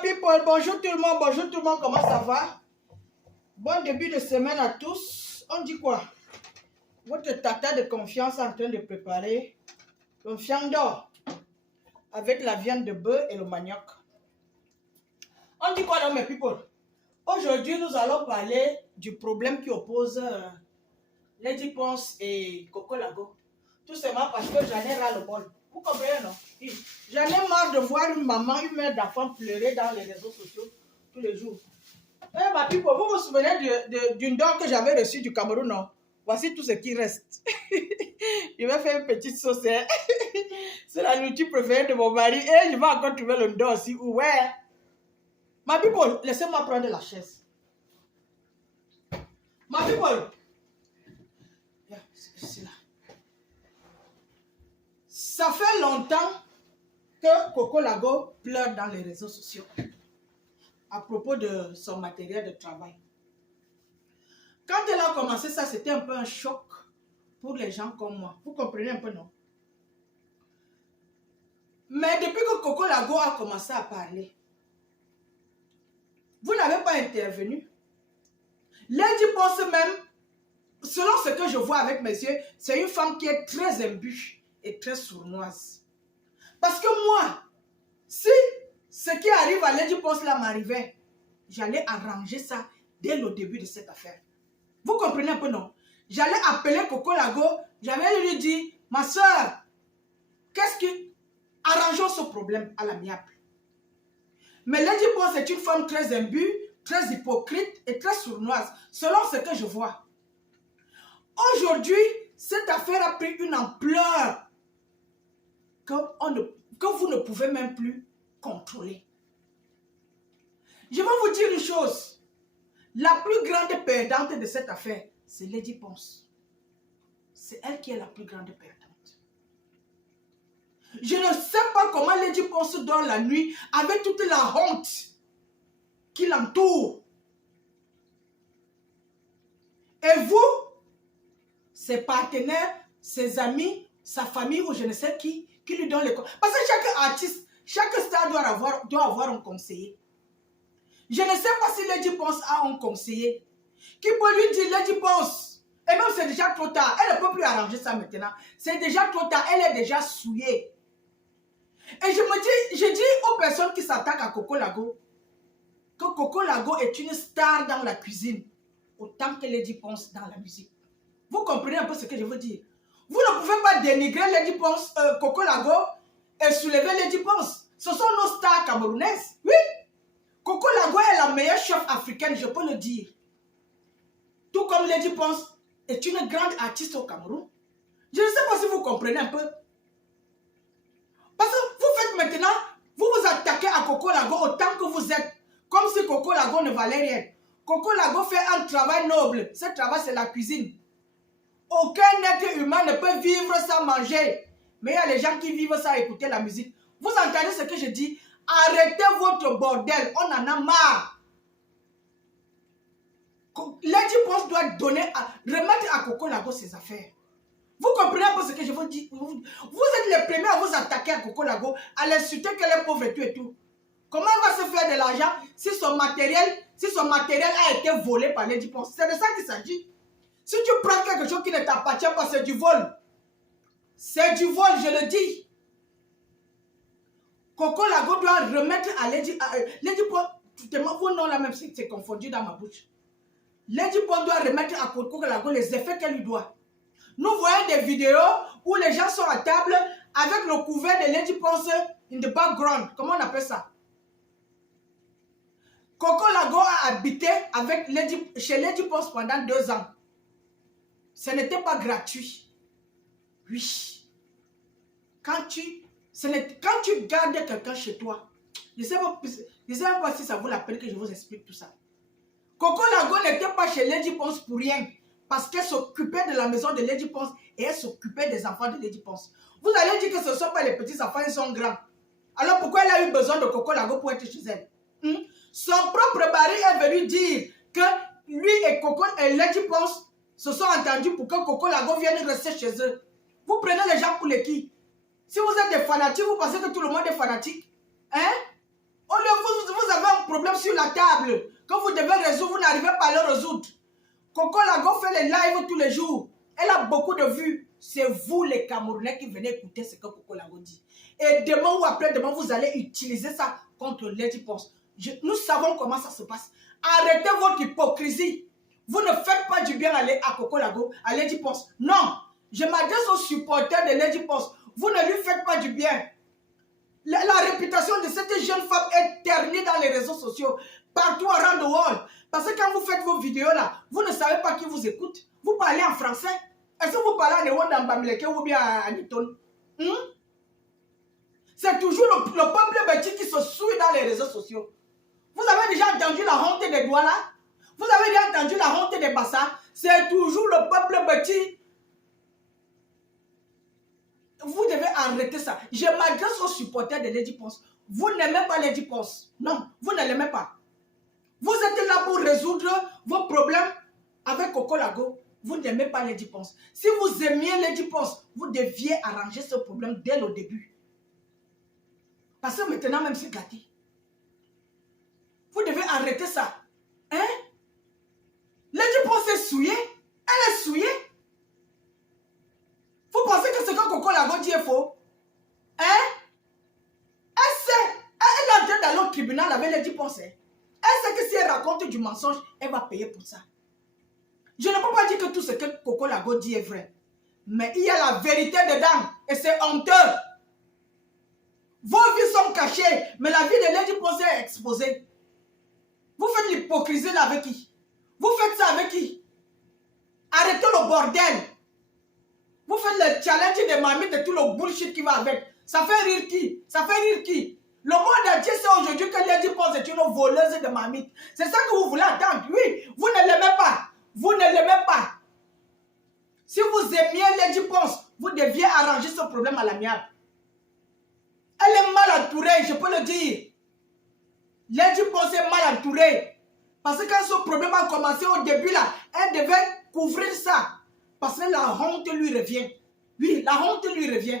people, bonjour tout le monde, comment ça va? Bon début de semaine à tous. On dit quoi? Votre tata de confiance est en train de préparer le fiando avec la viande de bœuf et le manioc. On dit quoi, non, mes people? Aujourd'hui, nous allons parler du problème qui oppose Lady Ponce et Coco Lago. Tout simplement parce que j'en ai ras le bol. Vous comprenez, non? Oui. J'en ai marre de voir une maman, une mère d'enfant pleurer dans les réseaux sociaux tous les jours. Eh, ma people, vous vous souvenez d'une dent que j'avais reçue du Cameroun, non? Voici tout ce qui reste. Je vais faire une petite sauce. Hein? C'est la nourriture préférée de mon mari. Et je vais encore trouver le dent aussi. Ouais. Ma people, laissez-moi prendre la chaise. Ma people. C'est là. Ça fait longtemps que Coco Lago pleure dans les réseaux sociaux à propos de son matériel de travail. Quand elle a commencé ça, c'était un peu un choc pour les gens comme moi. Vous comprenez un peu, non? Mais depuis que Coco Lago a commencé à parler, vous n'avez pas intervenu. Lady Ponce même, selon ce que je vois avec mes yeux, c'est une femme qui est très imbue et très sournoise. Parce que moi, si ce qui arrive à Lady Ponce là m'arrivait, j'allais arranger ça dès le début de cette affaire. Vous comprenez un peu, non? J'allais appeler Coco Lago, j'allais lui dire, ma soeur, qu'est-ce que... Arrangeons ce problème à l'amiable. Mais Lady Ponce est une femme très imbue, très hypocrite et très sournoise, selon ce que je vois. Aujourd'hui, cette affaire a pris une ampleur que vous ne pouvez même plus contrôler. Je vais vous dire une chose. La plus grande perdante de cette affaire, c'est Lady Ponce. C'est elle qui est la plus grande perdante. Je ne sais pas comment Lady Ponce dort la nuit avec toute la honte qui l'entoure. Et vous, ses partenaires, ses amis, sa famille ou je ne sais qui lui donne les conseils. Parce que chaque artiste, chaque star doit avoir un conseiller. Je ne sais pas si Lady Ponce a un conseiller qui peut lui dire Lady Ponce. Et même c'est déjà trop tard. Elle ne peut plus arranger ça maintenant. C'est déjà trop tard. Elle est déjà souillée. Et je dis aux personnes qui s'attaquent à Coco Lago que Coco Lago est une star dans la cuisine autant que Lady Ponce dans la musique. Vous comprenez un peu ce que je veux dire? Vous ne pouvez pas dénigrer Lady Ponce, Coco Lago et soulever Lady Ponce. Ce sont nos stars camerounaises. Oui. Coco Lago est la meilleure chef africaine, je peux le dire. Tout comme Lady Ponce est une grande artiste au Cameroun. Je ne sais pas si vous comprenez un peu. Parce que vous faites maintenant, vous vous attaquez à Coco Lago autant que vous êtes. Comme si Coco Lago ne valait rien. Coco Lago fait un travail noble. Ce travail, c'est la cuisine. Aucun être humain ne peut vivre sans manger. Mais il y a les gens qui vivent sans écouter la musique. Vous entendez ce que je dis? Arrêtez votre bordel. On en a marre. Lady Ponce doit remettre à Coco Lago ses affaires. Vous comprenez un peu ce que je vous dis? Vous êtes les premiers à vous attaquer à Coco Lago, à l'insulter qu'elle est pauvre et tout et tout. Comment elle va se faire de l'argent si son matériel a été volé par Lady Ponce? C'est de ça qu'il s'agit. Si tu prends quelque chose qui ne t'appartient pas, c'est du vol. C'est du vol, je le dis. Coco Lago doit remettre à Lady Ponce. Vos noms là même, c'est confondu dans ma bouche. Lady Ponce doit remettre à Coco Lago les effets qu'elle lui doit. Nous voyons des vidéos où les gens sont à table avec le couvert de Lady Ponce in the background. Comment on appelle ça? Coco Lago a habité chez Lady Ponce pendant 2 ans. Ce n'était pas gratuit. Oui. Quand tu gardes quelqu'un chez toi, je ne sais pas si ça vaut la peine que je vous explique tout ça. Coco Lago n'était pas chez Lady Ponce pour rien. Parce qu'elle s'occupait de la maison de Lady Ponce et elle s'occupait des enfants de Lady Ponce. Vous allez dire que ce ne sont pas les petits enfants, ils sont grands. Alors pourquoi elle a eu besoin de Coco Lago pour être chez elle? Son propre mari est venu dire que lui et Lady Ponce se sont entendus pour que Coco Lago vienne rester chez eux. Vous prenez les gens pour les qui? Si vous êtes des fanatiques, vous pensez que tout le monde est fanatique? Hein? Vous problèmes sur la table que vous devez résoudre, vous n'arrivez pas à le résoudre. Coco Lago fait les lives tous les jours. Elle a beaucoup de vues. C'est vous les Camerounais qui venez écouter ce que Coco Lago dit. Et demain ou après-demain, vous allez utiliser ça contre Lady Ponce. Nous savons comment ça se passe. Arrêtez votre hypocrisie. Vous ne faites pas du bien à Coco Lago, à Lady Ponce. Non, je m'adresse aux supporters de Lady Ponce. Vous ne lui faites pas du bien. La réputation de cette jeune femme est ternie dans les réseaux sociaux, partout around the world. Parce que quand vous faites vos vidéos là, vous ne savez pas qui vous écoute. Vous parlez en français. Est-ce que vous parlez en Rwanda, Mbamileke ou bien en Niton? C'est toujours le peuple bâti qui se souille dans les réseaux sociaux. Vous avez déjà entendu la honte des Douala? Vous avez déjà entendu la honte des Bassa? C'est toujours le peuple bâti. Vous devez arrêter ça. Je m'adresse aux supporters de Lady Ponce. Vous n'aimez pas Lady Ponce. Non, vous ne l'aimez pas. Vous êtes là pour résoudre vos problèmes avec Coco Lago. Vous n'aimez pas Lady Ponce. Si vous aimiez Lady Ponce, vous deviez arranger ce problème dès le début. Parce que maintenant même c'est gâté. Vous devez arrêter ça. Hein? Lady Ponce est souillée. Elle est souillée. Vous pensez que ce que Coco Lago dit est faux? Hein? Elle sait. Elle est en train d'aller au tribunal avec Lady Ponce. Elle sait que si elle raconte du mensonge, elle va payer pour ça. Je ne peux pas dire que tout ce que Coco Lago dit est vrai. Mais il y a la vérité dedans. Et c'est honteux. Vos vies sont cachées. Mais la vie de Lady Ponce est exposée. Vous faites l'hypocrisie là avec qui? Vous faites ça avec qui? Arrêtez le bordel. Vous faites le challenge des mamies de tout le bullshit qui va avec. Ça fait rire qui? Ça fait rire qui? Le monde entier sait aujourd'hui que Lady Ponce est une voleuse de mamites. C'est ça que vous voulez entendre. Oui, vous ne l'aimez pas. Vous ne l'aimez pas. Si vous aimiez Lady Ponce, vous deviez arranger ce problème à l'amiable. Elle est mal entourée, je peux le dire. Lady Ponce est mal entourée. Parce que quand ce problème a commencé au début là, elle devait couvrir ça. Parce que la honte lui revient. Oui, la honte lui revient.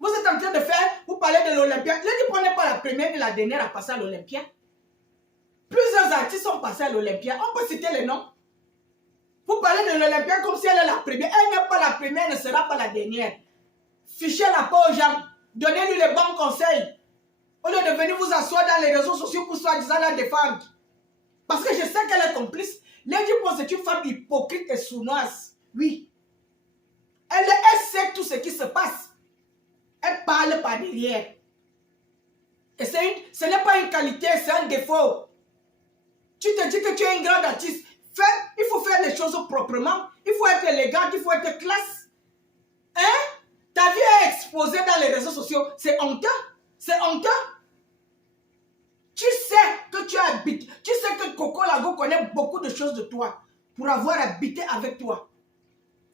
Vous êtes en train de faire, vous parlez de l'Olympia. Lady Ponce n'est pas la première ni la dernière à passer à l'Olympia. Plusieurs artistes sont passés à l'Olympia. On peut citer les noms. Vous parlez de l'Olympia comme si elle est la première. Elle n'est pas la première, elle ne sera pas la dernière. Fichez la peau aux gens. Donnez-lui les bons conseils. Au lieu de venir vous asseoir dans les réseaux sociaux pour soi-disant la défendre. Parce que je sais qu'elle est complice. Lady Ponce est une femme hypocrite et sournoise. Oui. Elle sait tout ce qui se passe. Elle parle par derrière. Et ce n'est pas une qualité, c'est un défaut. Tu te dis que tu es une grande artiste. Il faut faire les choses proprement. Il faut être élégante, il faut être classe. Hein? Ta vie est exposée dans les réseaux sociaux. C'est honteux. C'est honteux. Tu sais que tu habites. Tu sais que Coco Lago connaît beaucoup de choses de toi. Pour avoir habité avec toi.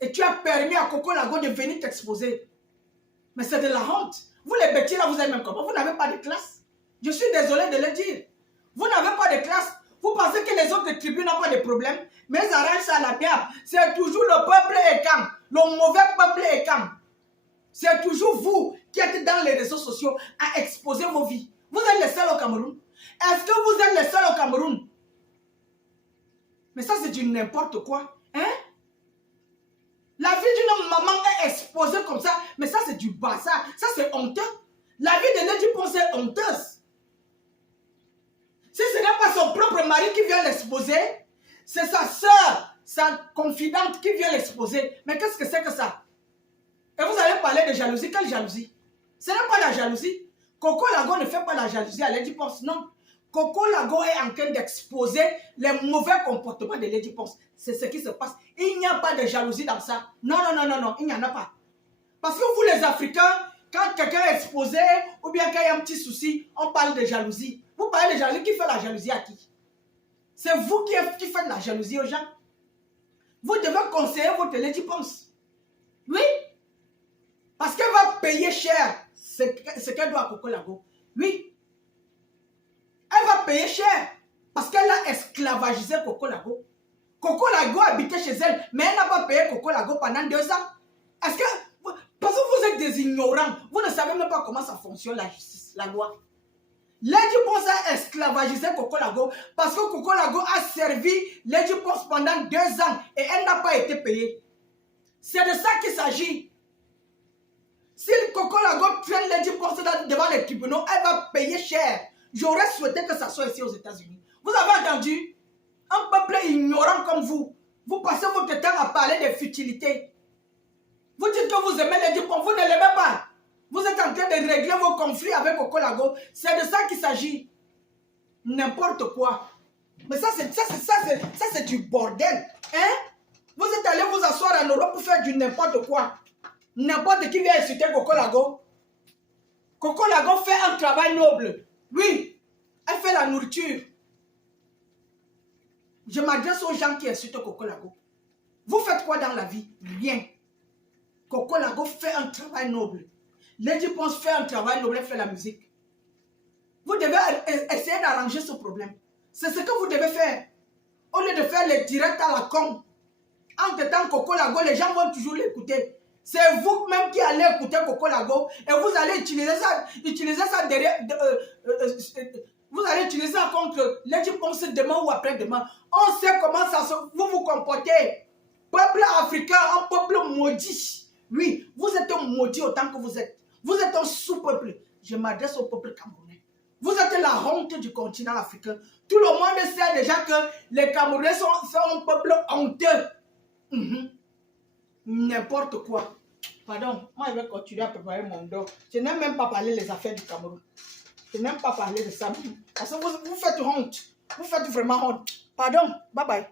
Et tu as permis à Coco Lago de venir t'exposer. Mais c'est de la honte. Vous les bêtises là, vous êtes même comment? Vous n'avez pas de classe. Je suis désolé de le dire. Vous n'avez pas de classe. Vous pensez que les autres tribus n'ont pas de problème? Mais ils arrangent ça à la diable. C'est toujours le peuple écam. Le mauvais peuple écam. C'est toujours vous qui êtes dans les réseaux sociaux à exposer vos vies. Vous êtes les seuls au Cameroun. Est-ce que vous êtes les seuls au Cameroun? Mais ça, c'est du n'importe quoi. Hein? La vie d'une maman est exposée comme ça. Mais ça, c'est du bazar. Ça, c'est honteux. La vie de Lady Ponce est honteuse. Si ce n'est pas son propre mari qui vient l'exposer, c'est sa soeur, sa confidente qui vient l'exposer. Mais qu'est-ce que c'est que ça? Et vous allez parler de jalousie. Quelle jalousie? Ce n'est pas la jalousie. Coco Lago ne fait pas la jalousie à Lady Ponce, non. Coco Lago est en train d'exposer les mauvais comportements de Lady Ponce. C'est ce qui se passe. Il n'y a pas de jalousie dans ça. Non, non, non, non, non, il n'y en a pas. Parce que vous les Africains, quand quelqu'un est exposé ou bien qu'il y a un petit souci, on parle de jalousie. Vous parlez de jalousie, qui fait la jalousie à qui? C'est vous qui faites la jalousie aux gens. Vous devez conseiller votre Lady Ponce. Oui. Parce qu'elle va payer cher ce qu'elle doit à Coco Lago. Oui. Elle va payer cher parce qu'elle a esclavagisé Coco Lago. Coco Lago habitait chez elle, mais elle n'a pas payé Coco Lago pendant 2 ans. Est-ce que... Parce que vous êtes des ignorants. Vous ne savez même pas comment ça fonctionne la justice, la loi. Lady Ponce a esclavagisé Coco Lago parce que Coco Lago a servi Lady Ponce pendant 2 ans et elle n'a pas été payée. C'est de ça qu'il s'agit. Si Coco Lago traîne Lady Ponce devant les tribunaux, elle va payer cher. J'aurais souhaité que ça soit ici aux États-Unis. Vous avez entendu? Un peuple ignorant comme vous, vous passez votre temps à parler des futilités. Vous dites que vous aimez Lady Ponce, vous ne l'aimez pas. Vous êtes en train de régler vos conflits avec Coco Lago. C'est de ça qu'il s'agit. N'importe quoi. Mais ça, c'est du bordel. Hein? Vous êtes allé vous asseoir en Europe pour faire du n'importe quoi. N'importe qui vient insulter Coco Lago. Coco Lago fait un travail noble. Oui, elle fait la nourriture. Je m'adresse aux gens qui insultent Coco Lago. Vous faites quoi dans la vie? Rien. Coco Lago fait un travail noble. Lady Ponce fait un travail noble, elle fait la musique. Vous devez essayer d'arranger ce problème. C'est ce que vous devez faire. Au lieu de faire les directs à la con. Entre temps, Coco Lago, les gens vont toujours l'écouter. C'est vous-même qui allez écouter Coco Lago et vous allez utiliser ça derrière. Vous allez utiliser ça contre Lady Ponce demain ou après-demain. On sait comment vous vous comportez. Peuple africain, un peuple maudit. Oui, vous êtes un maudit autant que vous êtes. Vous êtes un sous-peuple. Je m'adresse au peuple camerounais. Vous êtes la honte du continent africain. Tout le monde sait déjà que les Camerounais sont un peuple honteux. N'importe quoi. Pardon, moi je vais continuer à préparer mon dos. Je n'aime même pas parler des affaires du Cameroun. Je n'aime pas parler de ça. Parce que vous faites honte. Vous faites vraiment honte. Pardon, bye bye.